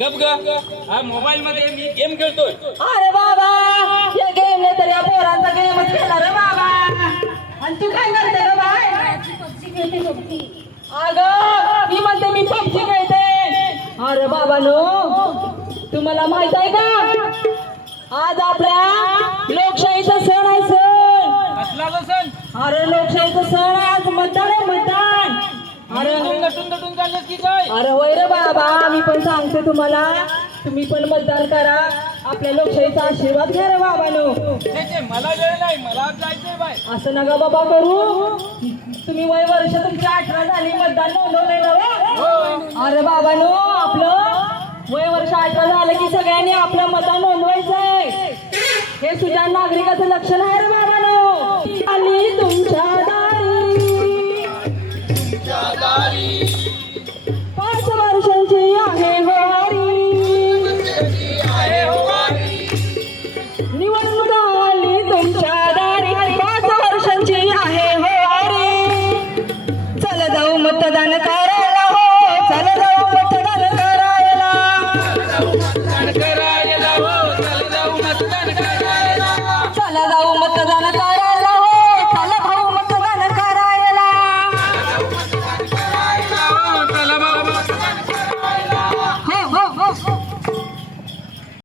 गप ग. हा मोबाईल मध्ये मी गेम खेळतोय. अरे बाबा या गेमने तर या पोरांचा गेमच खेळला रे बाबा. आणि तू काय करते रे बाय? अगं मी म्हणते मी पबजी खेळते. अरे बाबा नो तुम्हाला माहीत आहे का? आज आपल्या लोकशाहीचा सण आहे सण. अरे लोकशाहीचा सण आहे आज मतदान आहे मतदान. अरे अरे वय रे बाबा मी पण सांगते तुम्हाला. तुम्ही पण मतदान करा. आपल्या लोकशाहीचा आशीर्वाद घ्या रे बाबानो. मला वेळ नाही मला जायचंय बाय असं नका बाबा करू. तुम्ही वय वर्ष तुमची अठरा झाली मतदान नोंदवलंय ना हो? अरे बाबानो अठरा सगळ्यांनी आपलं मता नोंदवायचंय हे सुजान नागरिकाचं लक्षण आहे रे बाबानो. आणि तुमच्या मतदान करायला हो चल जाऊ मतदान